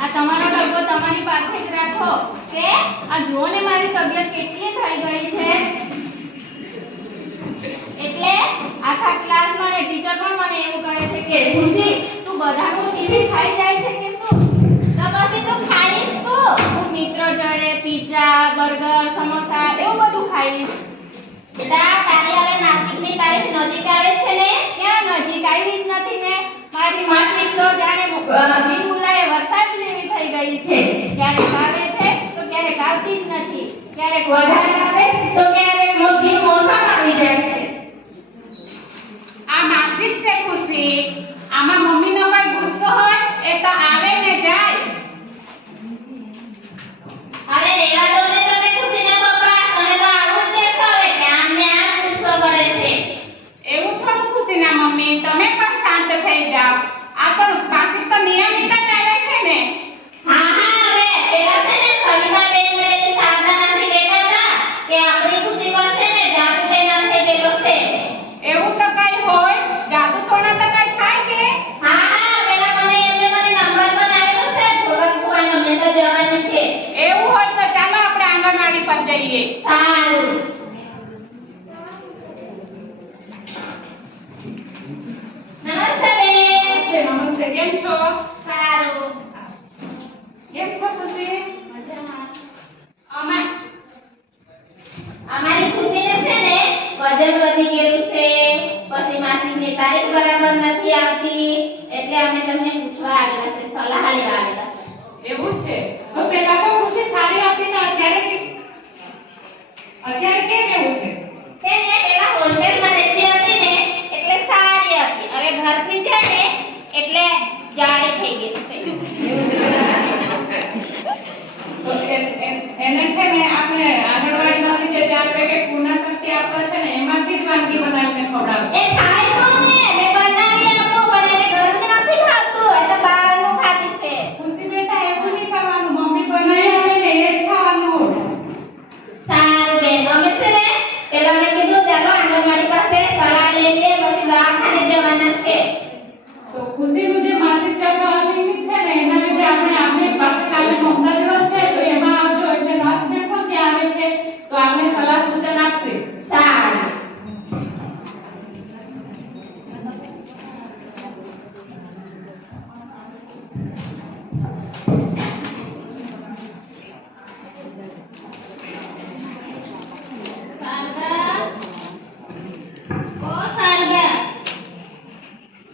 આ તમારો ડબ્બો તમારી પાસે જ રાખો કે આ જુઓ ને મારી તબિયત કેટલી થઈ ગઈ છે એટલે આખા ક્લાસમાં ને ટીચર પણ મને એવું કહે છે કે ખુશી તું બધાનું ટીવી ખાઈ જાય છે કે શું તો પછી તું ખાઈશ શું? હું મિત્ર જોડે પિઝા બર્ગર સમોસા એવું બધું ખાઈશ બેટા તારી હવે માસિકની તારીખ નજીક આવે છે ને? ક્યાં નજીક આવી જ નથી ને મારી માસિક તો જાણે બિનબુલાએ વરસાદ જેવી થઈ ગઈ છે ક્યારેક આવે છે તો ક્યારેક આવતી જ નથી ક્યારેક વધારે આવે તો ક્યારેક મોટી મોસમ આવી જાય છે આ માસિક છે ખુશી આમાં મમ્મીનો કોઈ ગુસ્સો હોય એ તો આવે ને જાય હવે રેવા દો ને તમે ખુશીના પપ્પા તમે તો આવું જ દેખો હવે કે આમને આમ ગુસ્સો કરે છે એવું થોડું ખુશીના મમ્મી તમે પણ શાંત થઈ જાઓ આ તો માસિક તો નિયમિત જ આવે છે ને હા હવે પેલા છે ને સવિતા બેન જોડે શારદામાંથી કહેતા હતા કે આપણી ખુશી પર છે ને જાદુ બેન થઈ ગયેલો છે એવું તો કઈ હોય જાદુ થોડા તો કઈ થાય કે હા પેલા મને એમને મને નંબર પણ આવેલો છે ભગત કુવાનો મેં તો જવાની છે એવું હોય તો ચાલો આપણે આંગણવાડી પર જઈએ સારું નમસ્તે બેન નમસ્તે કેમ છો સારું કેમ છો ખુશી મજામાં અમારી ખુશીને છે ને વજન વધી ગયેલું છે પછી માસિકની તારીખ બરાબર નથી આવતી એટલે અમે તમને પૂછવા આવેલા છે સલાહ લેવા આવેલા છે એવું છે તો પેલા તો ખુશી સારી હતી ને અત્યારે કેમ એવું છે છે ને પેલા હોસ્ટેલમાં રહેતી હતી ને એટલે સારી હતી હવે ઘરથી છે ને એટલે જાડી થઈ ગઈ છે તો એને છે ને આપણે આંગણવાડીમાં જે 4 પેકેટ પૂર્ણ શક્તિ આપે છે ને એમાંથી જ વાનગી બનાવીને ખવડાવજો એ ખાય તો ને મે બનાવી આપો પણ એને ઘરનું નથી ખાતું એ તો બહારનું ખાતી છે ખુશી બેટા એવું નહીં કરવાનું મમ્મી બનાવી આવે ને એ જ ખાવાનું સારું બેન અમે છે ને પેલા મેં કીધું ચાલો આંગણવાડી પાસે સલાહ લઈ લઈએ પછી દવાખાને જવાના છે તો ખુશીનું જે માસિક ચક્ર અનિયમિત છે ને એના લીધે આપણે પાસે કાલે મમતા દિવસ છે તો એમાં આવજો એટલે નર્સ દેખો ત્યાં આવે છે તો આપણે સલાહ સૂચન આપશે સારું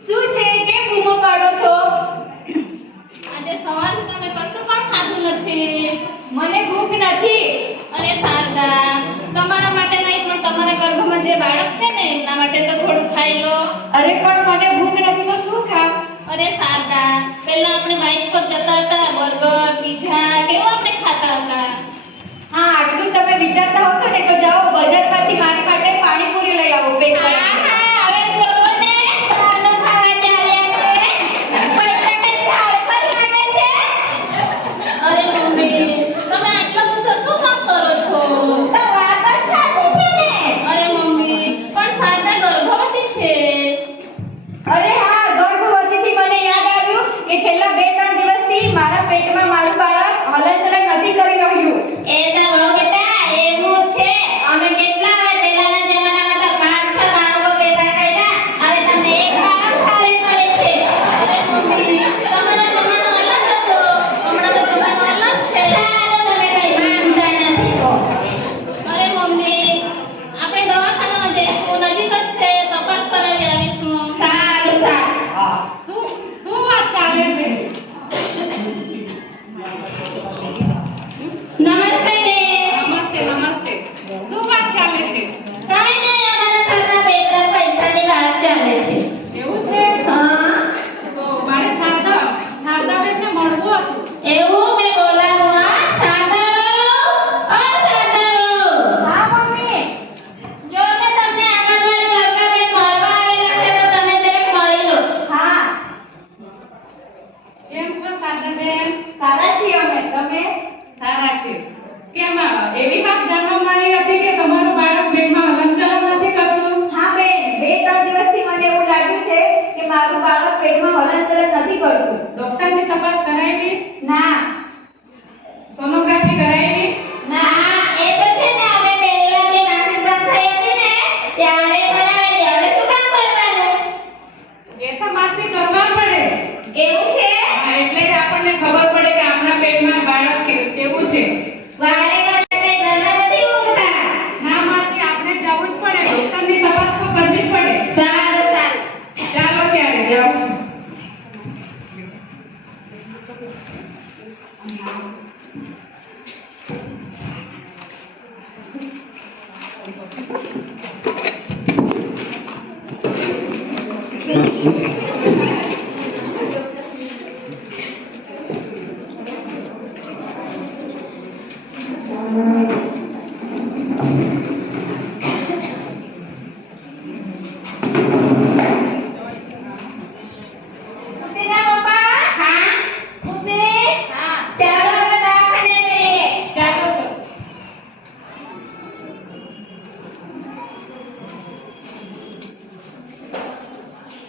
શું છે કેમ બૂમો પાડો છો આજે સવારથી તમે કશું પણ ખાધું નથી મને ભૂખ નથી અરે શારદા તમારા માટે નહીં પણ તમારા ગર્ભમાં જે બાળક છે ને એમના માટે તો થોડું ખાઈ લો અરે પણ મને ભૂખ નથી તો શું ખાવ અરે શારદા પહેલા આપણે બાઇક પર જતા હતા બર્ગર પીઝા કેવું આપણે ખાતા હતા હા આટલું તમે વિચારતા હશો ને તો જાઓ બજારમાંથી મારી માટે પાણીપુરી લઈ આવો પેક કરીને હવે જોવો ને બહારનું ખાવા ચાલ્યા છે પૈસા કે ઝાડ પર લાગે છે અરે મમ્મી તમે આટલો ગુસ્સો શું કામ કરો છો તો વાત જ સાચી છે ને અરે મમ્મી પણ શારદા ગર્ભવતી છે અરે હા ગર્ભવતીથી મને યાદ આવ્યું કે છેલ્લા 2-3 દિવસથી મારા પેટમાં મારું બાળક હલનચલન નથી કરી રહ્યું એ તો હો બેટા એવું છે અમે કેટલા વાર પહેલાના જમાનામાં તો 5-6 બાળકો પેદા કર્યા હવે તમને એક બાળક ખાલી પડે છે અરે મમ્મી તમારો જમાનો અલગ હતો હમણાંનો જમાનો અલગ છે સારું તમે કઈ માનતા નથી તો અરે મમ્મી આપણે દવાખાનામાં જઈશું નજીક જ છે તપાસ કરાવી આવીશું સારું સારું શું વાત ચાલે છે નમસ્તે બેન નમસ્તે નમસ્તે શું વાત ચાલે છે કાઈ નહીં અમારા ઘરમાં 2-3 પૈસાની વાત ચાલે છે એવું છે હા તો મારે શારદાબેનને મળવું હતું એવું મેં બોલાવું હા શારદાઓ હા મમ્મી જો ને તમને આંગણવાડી વર્કરને મળવા આવેલા છે તો તમે જરાક મળી લો હા કેમ છો શારદાબેન સારા છીએ અમે તમે સારા છીએ કેમ એવી વાત જાણવા મળી હતી કે તમારું બાળક પેટમાં હલનચલન નથી કરતું હા બેન 2-3 દિવસથી મને એવું લાગ્યું છે કે મારું બાળક પેટમાં હલનચલન નથી કરતું ડોક્ટરની તપાસ કરાવી ના આપણને ખબર પડે કે આપણા પેટમાં બાળક કેવું છે. વારે વારે કઈ ઘરમાં નથી ઊંઘતા. ના માસી, આપણે જવું જ પડે, ડોક્ટરની તપાસ તો કરવી જ પડે. સારું સારું. ચાલો ત્યારે જાઓ. ખુશીના પપ્પા? હા. ખુશી? હા. ચાલો હવે દવાખાને જઈએ. ચાલો તો.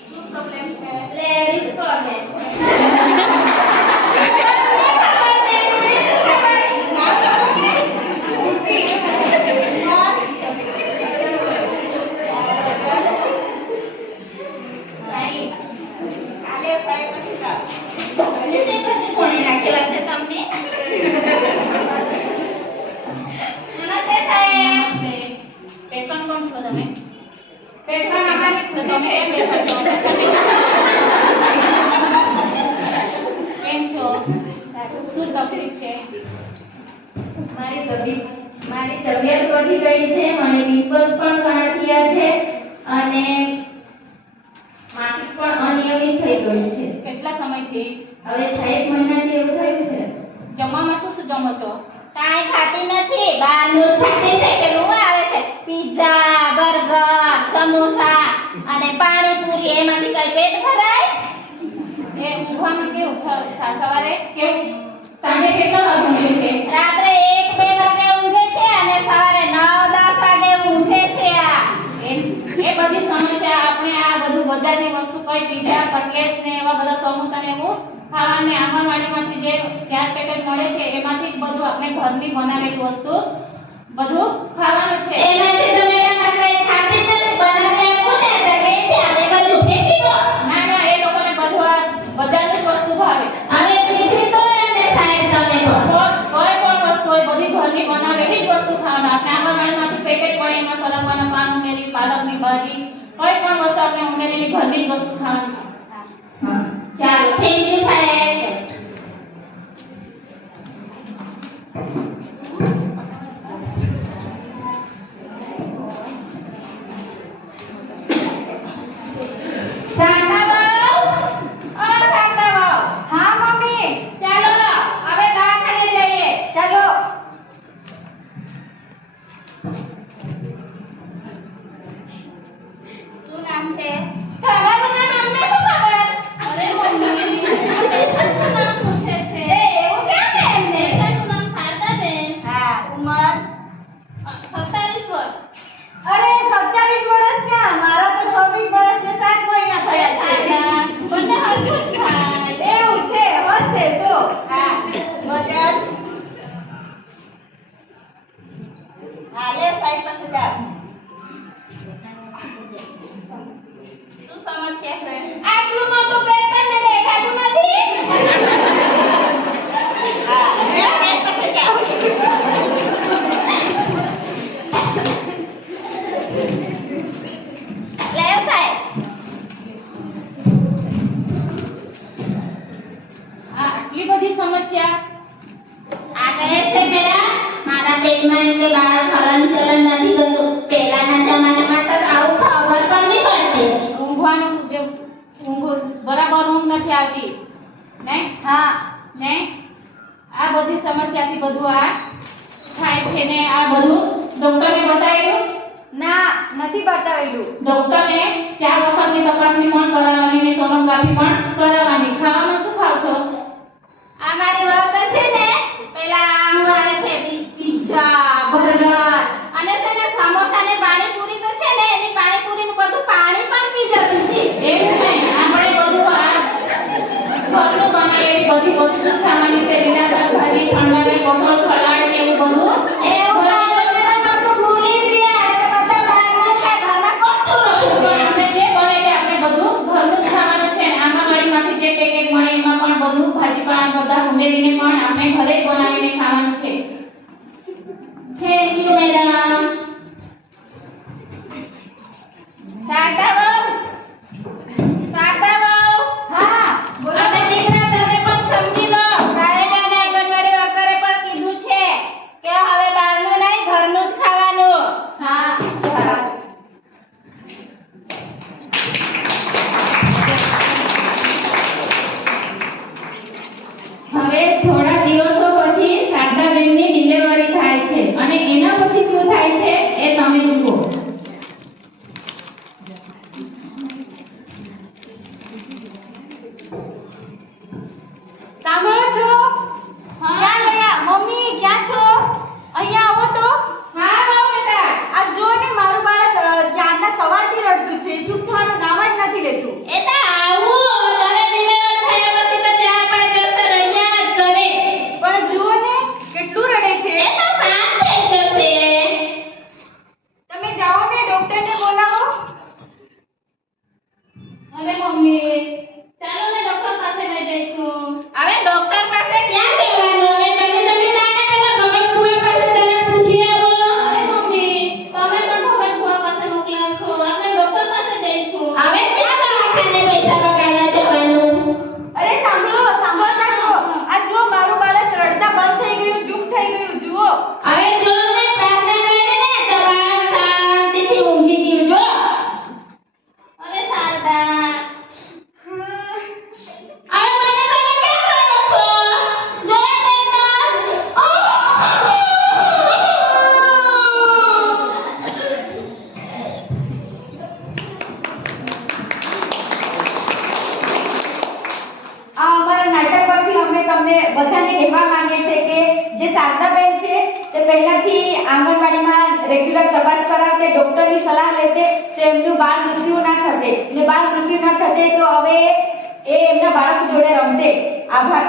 શું પ્રોબ્લેમ છે? Ladies problem. નહીં. કાલે સાહેબ પછી જાઓ. કોણે રાખેલા છે તમને? નમસ્તે સાહેબ. પેશન્ટ કોણ છો તમે? પેશન્ટ અમારે તો તમે કેમ બેઠા છો? કેમ છો? શું તકલીફ છે? મારી તબિયત વધી ગઈ છે, મને પિમ્પલ્સ પણ ઘણા થયા છે અને માસિક પણ અનિયમિત થઈ ગયું છે. કેટલા સમયથી? હવે 6 મહિનાથી એવું થયું છે. જમવામાં શું શું જમો છો? કાંઈ ખાતી નથી. બહારનું જ ખાતી છે. પેલું આવે છે પિઝા, બર્ગર, સમોસા અને પાણીપુરી. એમાંથી કઈ પેટ ભરાય? એ ઊંઘવામાં કેવું સવારે કેવું? સાંજે કેટલા વાગે ઊંઘે છે? રાત્રે 1-2 વાગે ઊંઘે છે અને સવારે 9-10 વાગે ઊઠે છે. એ બધી સમસ્યા આપણે આ બધું બજારની વસ્તુ કઈ પીઝા, કટલેટ ને એવા બધા સમોસા ને એવું ખાવાને આંગણવાડીમાંથી જે 4 પેકેટ મળે છે એમાંથી જ બધું આપણે ઘરની બનાવેલી વસ્તુ બધું ખાવાનું છે. એમાંથી તો મેડમ આ કઈ ખાતી જ નથી. બનાવી આપું ને તો કહે છે અમે બધું ફેંકી દો. ના ના, એ લોકોને બધું આ બજારની જ વસ્તુ ભાવે. અમે કીધું તો એમને સાહેબ તમે પણ. કોઈ પણ વસ્તુ હોય બધી ઘરની બનાવેલી જ વસ્તુ ખાવાનું. આપણે આંગણવાડીમાંથી પેકેટ મળે એમાં સરગવાનું પાન ઉમેરી, પાલકની ભાજી, કોઈ પણ વસ્તુ આપણે ઉમેરેલી ઘરની જ વસ્તુ ખાવાની છે. ચાલો થેન્ક યુ સાહેબ. શાંતા બહુ? ઓ શાંતા બહુ. હા મમ્મી. ચાલો હવે દવાખાને જઈએ. ચાલો. શું નામ છે? તમારું નામ અમને શું ખબર? અરે મમ્મી, આ પેશન્ટનું નામ પૂછે છે. એ એવું કેમ ને એમને? પેશન્ટનું નામ શારદાબેન. હા. ઉંમર? 27 વર્ષ. અરે 27 વર્ષ ક્યાં? મારા તો 26 વર્ષ ને 7 મહિના થયા છે. શારદા, બંને હરખું જ થાય. એવું છે, હશે તો. હા. વજન? હા, લે સાહેબ પાસે જાઓ. શું સમસ્યા છે? આટલું મોટું પેટ તમને દેખાતું નથી? હા, લે સાહેબ પાસે જાઓ. લેવ સાહેબ. આટલી બધી સમસ્યા? આ કહે છે મેડમ મારા પેટમાં કે બાળક હલનચલન નથી થતું. પહેલાના જમાનામાં તો આવું ખબર પણ નહીં પડતી. ઊંઘવાનું જે બરાબર ઊંઘ નથી આવતી ને? હા. ને આ બધી સમસ્યાથી બધું આ થાય છે ને. આ બધું ડોક્ટરને બતાવ્યું? ના, નથી બતાવેલું. ડોક્ટરને 4 વખતની તપાસણી પણ કરાવવાની ને સોનોગ્રાફી પણ કરાવવાની. ખાવામાં શું ખાવ છો? આ મારી વહુ તો છે ને પેલા આમ આવે છે પિઝા, બર્ગર અને છે ને સમોસા ને પાણીપુરી તો છે ને એની પાણીપુરીનું બધું પાણી પણ પી જતી છે. એવું નહીં, આપણે બધું આ ઘરનું બનાવેલી બધી વસ્તુ જ ખાવાની છે. લીલા શાકભાજી, ઠંડા ને કઠોળ, સલાડ ને એવું બધું. એવું લાગે મેડમ બધું ભૂલી જ ગયા. હવે તો બધા બહારનું ખાય, ઘરમાં કશું નથી. આપણે જે બને તે આપણે બધું ઘરનું જ ખાવાનું છે. આંગણવાડીમાંથી જે પેકેટ મળે એમાં પણ બધું ભાજીપાલા બધા ઉમેરીને પણ આપણે ઘરે જ બનાવીને ખાવાનું છે. Thank you madam. શારદા બહુ, હા બોલો. અને દીકરા તમે પણ સમજી લો. સાહેબ અને આંગણવાડી વર્કરે પણ કીધું છે કે હવે બહારનું નહીં ઘરનું જ ખાવાનું. હા હવે થોડા દિવસો પછી શારદાબેનની ડિલિવરી થાય છે અને એના પછી શું થાય છે એ તમે જુઓ. સાંભળો છો? ક્યાં ગયા? મમ્મી ક્યાં છો? અહીંયા આવો તો. હા બહુ બેટા. આ જો ને મારું બાળક ક્યારના સવારથી રડતું છે. ચૂપ થવાનું નામ જ નથી લેતું. એ તો આવું તમે ડિલિવર થયા પછી તો 4-5 દિવસ રડ્યા જ કરે. પણ જુઓ ને કેટલું રડે છે. એ તો શાંત થઈ જશે. તમે જાઓ ને ડોક્ટરને બોલાવો. અરે મમ્મી ચાલો ને ડોક્ટર પાસે લઈ જઈશું. હવે ડોક્ટર પાસે ક્યાં જવાનું? હવે જલ્દી જાને પેલા ભગત કુવા પાસે તને પૂછી આવો. અરે મમ્મી તમે પણ ભગત ભુવા પાસે મોકલાવ છો. આપણે ડોક્ટર પાસે જઈશું. હવે ક્યાં દવાખાને પૈસા બગાડવા જવાનું? અરે સાંભળતા છો? આ જુઓ મારું બાળક રડતા બંધ થઈ ગયું, ચૂપ થઈ ગયું. જુઓ. હવે જો ને પ્રાર્થના કરીને તો બાળક શાંતિથી ઊંઘી ગયું જો. અરે શારદા હવે મને તમે કેમ કરો છો? જરા દેતા. આ અમારા નાટક પરથી અમે તમને બધાને કહેવા માંગીએ છીએ કે જે શારદાબેન છે તે પહેલાથી આંગણવાડીમાં રેગ્યુલર તપાસ કરાવતે, ડોક્ટરની સલાહ લેતે તો એમનું બાળ મૃત્યુ ના થતે. એટલે બાળ મૃત્યુ ના થતે તો હવે એ એમના બાળક જોડે રમતે. આભાર.